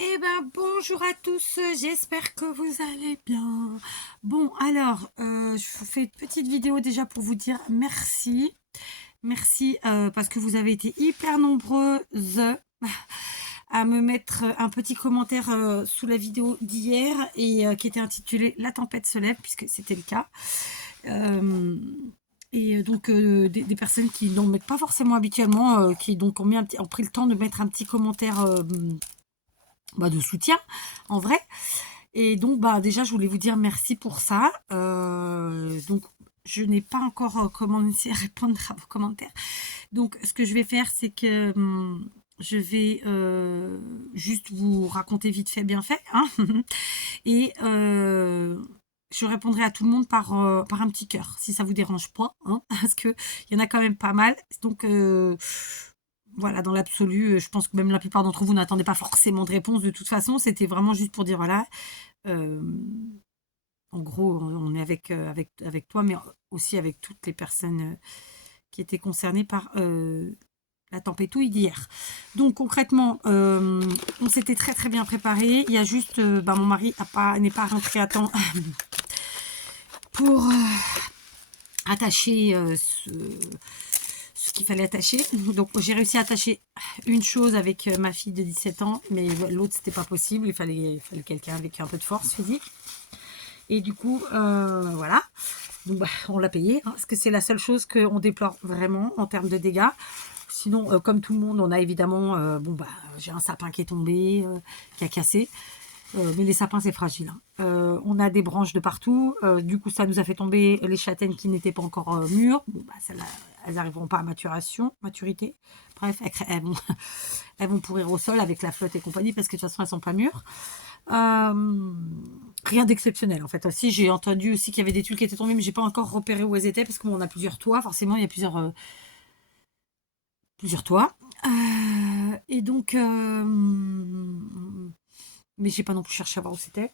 Eh ben bonjour à tous, j'espère que vous allez bien. Bon alors, je vous fais une petite vidéo déjà pour vous dire merci. Merci parce que vous avez été hyper nombreuses à me mettre un petit commentaire sous la vidéo d'hier et qui était intitulée La tempête se lève, puisque c'était le cas. Et donc des personnes qui n'en mettent pas forcément habituellement, qui donc ont pris le temps de mettre un petit commentaire de soutien en vrai. Et donc déjà je voulais vous dire merci pour ça. Donc je n'ai pas encore commencé à répondre à vos commentaires. Donc ce que je vais faire, c'est que je vais juste vous raconter vite fait bien fait, hein. Et je répondrai à tout le monde par un petit cœur, si ça vous dérange pas, hein, parce que il y en a quand même pas mal. Donc voilà, dans l'absolu, je pense que même la plupart d'entre vous n'attendaient pas forcément de réponse de toute façon. C'était vraiment juste pour dire voilà, euh, en gros, on est avec toi, mais aussi avec toutes les personnes qui étaient concernées par la tempétouille d'hier. Donc concrètement, on s'était très très bien préparé. Il y a juste, mon mari n'est pas rentré à temps pour attacher ce qu'il fallait attacher. Donc j'ai réussi à attacher une chose avec ma fille de 17 ans, mais l'autre c'était pas possible. Il fallait quelqu'un avec un peu de force physique. Et du coup, voilà. Donc on l'a payé, hein, parce que c'est la seule chose qu'on déplore vraiment en termes de dégâts. Sinon, comme tout le monde, on a évidemment, j'ai un sapin qui est tombé, qui a cassé. Mais les sapins, c'est fragile, hein. On a des branches de partout. Du coup, ça nous a fait tomber les châtaignes qui n'étaient pas encore mûres. Bon, celles-là, elles n'arriveront pas à maturité. Bref, elles vont pourrir au sol avec la flotte et compagnie parce que de toute façon, elles sont pas mûres. Euh, Rien d'exceptionnel en fait. Aussi, j'ai entendu aussi qu'il y avait des tuiles qui étaient tombées, mais j'ai pas encore repéré où elles étaient parce qu'on a plusieurs toits. Forcément, il y a plusieurs toits. Et donc, mais j'ai pas non plus cherché à voir où c'était.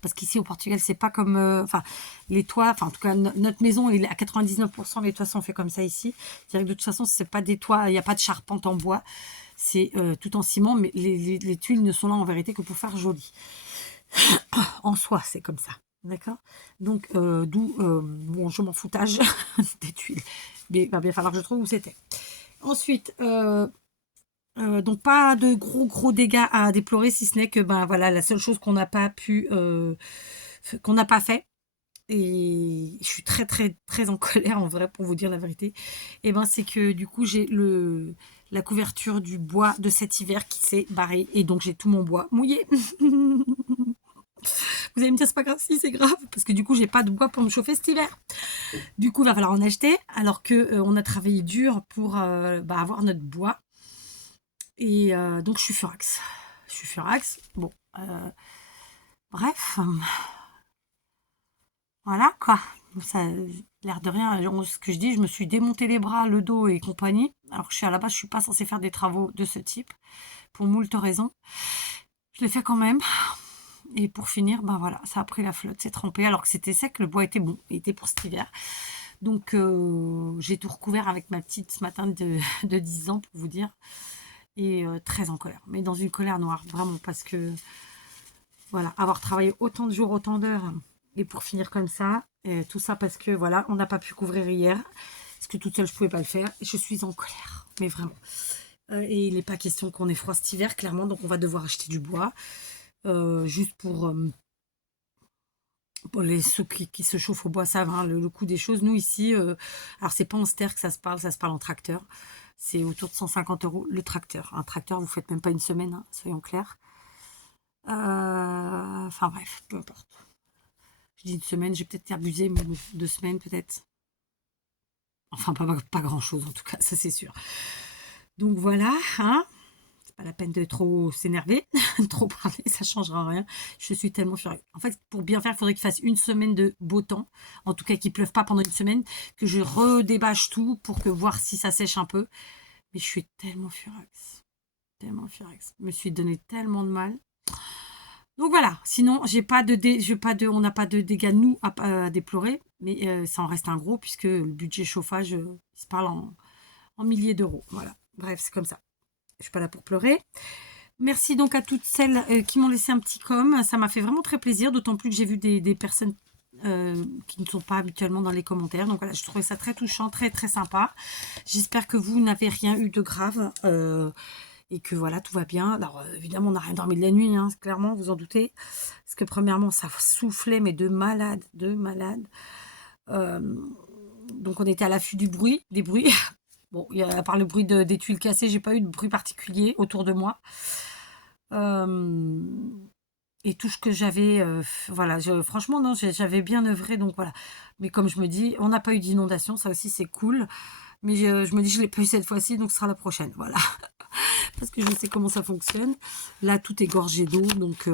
Parce qu'ici au Portugal, c'est pas comme, enfin, les toits, enfin en tout cas notre maison, il est à 99%, les toits sont faits comme ça ici. C'est-à-dire que de toute façon, c'est pas des toits, il n'y a pas de charpente en bois, c'est tout en ciment, mais les tuiles ne sont là en vérité que pour faire joli. En soi, c'est comme ça. D'accord. Donc, d'où bon, je m'en foutage des tuiles. Mais il va bien falloir que je trouve où c'était. Ensuite, donc pas de gros dégâts à déplorer, si ce n'est que voilà, la seule chose qu'on n'a pas pu, qu'on n'a pas fait, et je suis très très très en colère en vrai pour vous dire la vérité, et c'est que du coup j'ai la couverture du bois de cet hiver qui s'est barrée et donc j'ai tout mon bois mouillé. Vous allez me dire c'est pas grave, si c'est grave, parce que du coup j'ai pas de bois pour me chauffer cet hiver. Du coup il va falloir en acheter alors que on a travaillé dur pour avoir notre bois. Et donc je suis furax. Je suis furax. Bon, bref, voilà quoi. Ça, l'air de rien, ce que je dis, je me suis démonté les bras, le dos et compagnie. Alors que je suis à la base, je suis pas censée faire des travaux de ce type pour moult raisons. Je l'ai fait quand même. Et pour finir, voilà, ça a pris la flotte, c'est trempé alors que c'était sec, le bois était bon, il était pour cet hiver. Donc j'ai tout recouvert avec ma petite ce matin de 10 ans pour vous dire. Et très en colère, mais dans une colère noire, vraiment, parce que voilà, avoir travaillé autant de jours, autant d'heures, et pour finir comme ça, et tout ça parce que voilà, on n'a pas pu couvrir hier, parce que toute seule je pouvais pas le faire, et je suis en colère, mais vraiment. Et il n'est pas question qu'on ait froid cet hiver, clairement, donc on va devoir acheter du bois, juste pour ceux qui se chauffent au bois savent, hein, le coût des choses. Nous ici, alors c'est pas en ster que ça se parle en tracteur. C'est autour de 150 euros le tracteur. Un tracteur, vous faites même pas une semaine, hein, soyons clairs. Enfin bref, peu importe. Je dis une semaine, j'ai peut-être abusé, mais bon, 2 semaines peut-être. Enfin, pas grand-chose en tout cas, ça c'est sûr. Donc voilà, hein. C'est pas la peine de trop s'énerver, trop parler, ça changera rien. Je suis tellement furieuse. En fait, pour bien faire, il faudrait qu'il fasse une semaine de beau temps. En tout cas, qu'il pleuve pas pendant une semaine, que je redébâche tout pour que voir si ça sèche un peu. Mais je suis tellement furax. Tellement furax. Je me suis donné tellement de mal. Donc voilà, sinon on n'a pas de dégâts nous à déplorer, mais ça en reste un gros puisque le budget chauffage, il se parle en milliers d'euros. Voilà, bref, c'est comme ça. Je suis pas là pour pleurer. Merci donc à toutes celles qui m'ont laissé un petit com. Ça m'a fait vraiment très plaisir, d'autant plus que j'ai vu des personnes qui ne sont pas habituellement dans les commentaires. Donc voilà, je trouvais ça très touchant, très très sympa. J'espère que vous n'avez rien eu de grave et que voilà, tout va bien. Alors évidemment, on n'a rien dormi de la nuit, hein, clairement, vous en doutez. Parce que premièrement, ça soufflait, mais de malade, de malade. Donc on était à l'affût du bruit, des bruits. Bon, à part le bruit des tuiles cassées, j'ai pas eu de bruit particulier autour de moi. Et tout ce que j'avais, voilà, franchement, non, j'avais bien œuvré, donc voilà. Mais comme je me dis, on n'a pas eu d'inondation, ça aussi c'est cool. Mais je me dis, je l'ai pas eu cette fois-ci, donc ce sera la prochaine, voilà. Parce que je sais comment ça fonctionne. Là, tout est gorgé d'eau, donc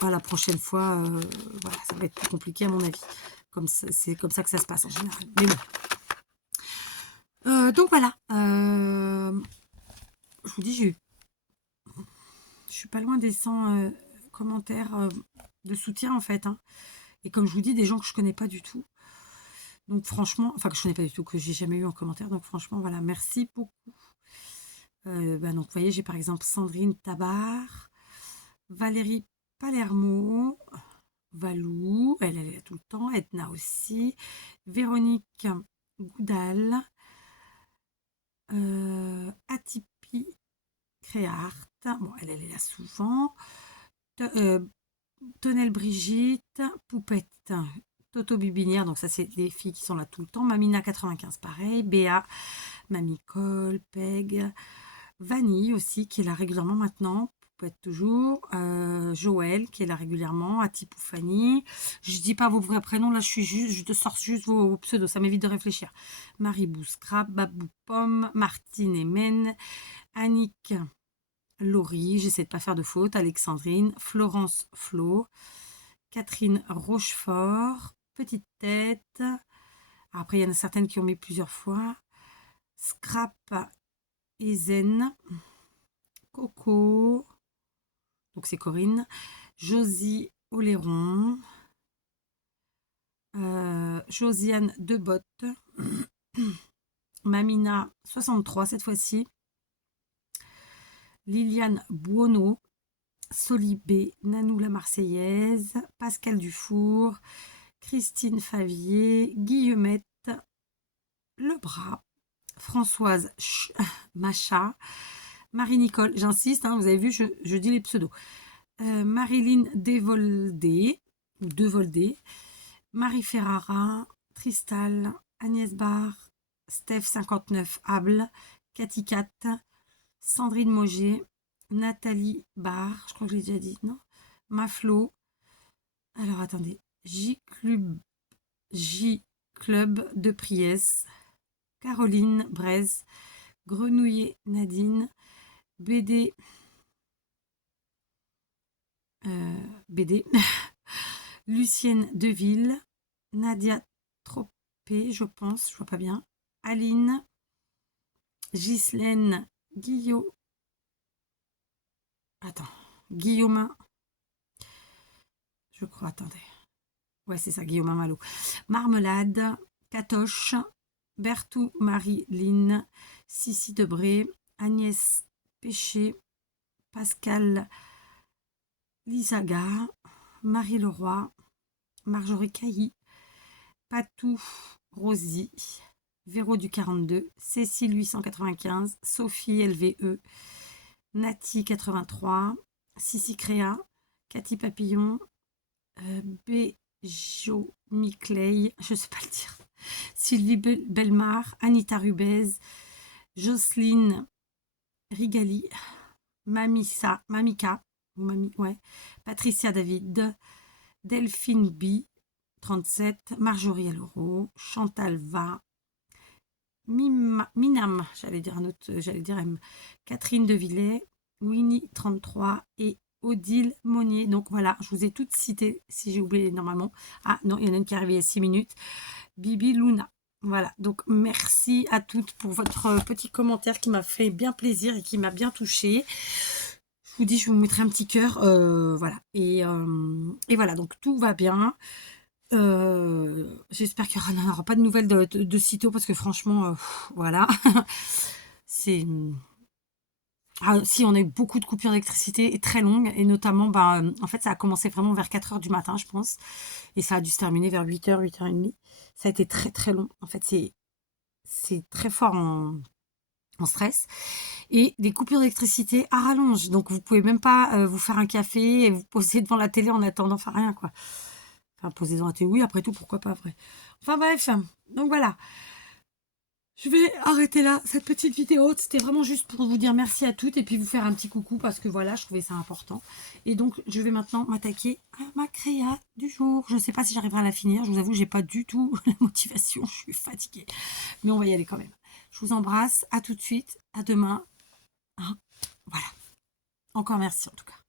la prochaine fois, voilà, ça va être plus compliqué à mon avis. C'est comme ça que ça se passe en général. Mais bon. Donc voilà. Je vous dis, je suis pas loin des 100 commentaires de soutien en fait. Hein. Et comme je vous dis, des gens que je connais pas du tout. Donc franchement, enfin que je connais pas du tout, que j'ai jamais eu en commentaire. Donc franchement, voilà, merci beaucoup. Donc vous voyez, j'ai par exemple Sandrine Tabar, Valérie Palermo, Valou, elle est là tout le temps, Edna aussi, Véronique Goudal, Atipi Créart, bon, elle est là souvent, Tonelle Brigitte, Poupette, Toto Bibinière, donc ça c'est des filles qui sont là tout le temps, Mamina 95 pareil, Béa, Mamie Cole, Peg, Vanille aussi qui est là régulièrement maintenant, Poupette toujours, Joël qui est là régulièrement, Atipoufani, je dis pas vos vrais prénoms, là je te sors juste vos pseudos, ça m'évite de réfléchir, Marie Bouscrap, Babou Pomme, Martine Emen, Annick Laurie, j'essaie de pas faire de faute, Alexandrine, Florence Flo, Catherine Rochefort, Petite Tête. Après, il y en a certaines qui ont mis plusieurs fois. Scrap et Zen. Coco. Donc c'est Corinne. Josie Oléron. Josiane Debotte. Mamina 63 cette fois-ci. Liliane Buono. Solibé, Nanou la Marseillaise, Pascal Dufour, Christine Favier, Guillemette, Lebras, Françoise Macha, Marie-Nicole, j'insiste, hein, vous avez vu, je dis les pseudos. Marilyn Devoldé, ou Devoldé, Marie Ferrara, Tristal, Agnès Barre, Steph 59 Able, Cathy Cat, Sandrine Moget, Nathalie Barre, je crois que je l'ai déjà dit, non? Maflo, alors attendez, J-Club de Priès, Caroline Braise, Grenouiller Nadine, BD, Lucienne Deville, Nadia Tropé, je pense, je vois pas bien, Aline, Ghislaine Guillaume, Guillaume, je crois, attendez, ouais c'est ça, Guillaume Malo, Marmelade, Catoche, Bertou Marie-Line, Sissi Debré, Agnès Péché, Pascal Lisaga, Marie Leroy, Marjorie Cailly, Patou Rosy, Véro du 42, Cécile 895, Sophie LVE, Nati 83, Sissi Créa, Cathy Papillon, Béjo Miclay, je ne sais pas le dire, Sylvie Belmar, Anita Rubez, Jocelyne Rigali, Mamika, ouais, Patricia David, Delphine B, 37, Marjorie Aloro, Chantal Va, Minam, j'allais dire M, Catherine Devillers, Winnie 33 et Odile Monnier. Donc voilà, je vous ai toutes citées si j'ai oublié normalement. Ah non, il y en a une qui est arrivée il y a 6 minutes. Bibi Luna. Voilà, donc merci à toutes pour votre petit commentaire qui m'a fait bien plaisir et qui m'a bien touchée. Je vous dis, je vous mettrai un petit cœur, voilà. Et voilà, donc tout va bien. J'espère qu'il n'y aura pas de nouvelles de sitôt parce que franchement, voilà. C'est Ah, si, on a eu beaucoup de coupures d'électricité et très longues. Et notamment, bah, en fait, ça a commencé vraiment vers 4 heures du matin, je pense. Et ça a dû se terminer vers 8 heures, 8 h 30. Ça a été très, très long. En fait, c'est très fort en stress. Et des coupures d'électricité à rallonge. Donc, vous pouvez même pas vous faire un café et vous poser devant la télé en attendant, enfin rien, quoi. Enfin, poser devant la télé, oui, après tout, pourquoi pas, vrai. Enfin, bref. Donc, voilà. Je vais arrêter là cette petite vidéo. C'était vraiment juste pour vous dire merci à toutes et puis vous faire un petit coucou parce que voilà, je trouvais ça important. Et donc, je vais maintenant m'attaquer à ma créa du jour. Je ne sais pas si j'arriverai à la finir. Je vous avoue, j'ai pas du tout la motivation. Je suis fatiguée. Mais on va y aller quand même. Je vous embrasse. À tout de suite. À demain. Hein, voilà. Encore merci en tout cas.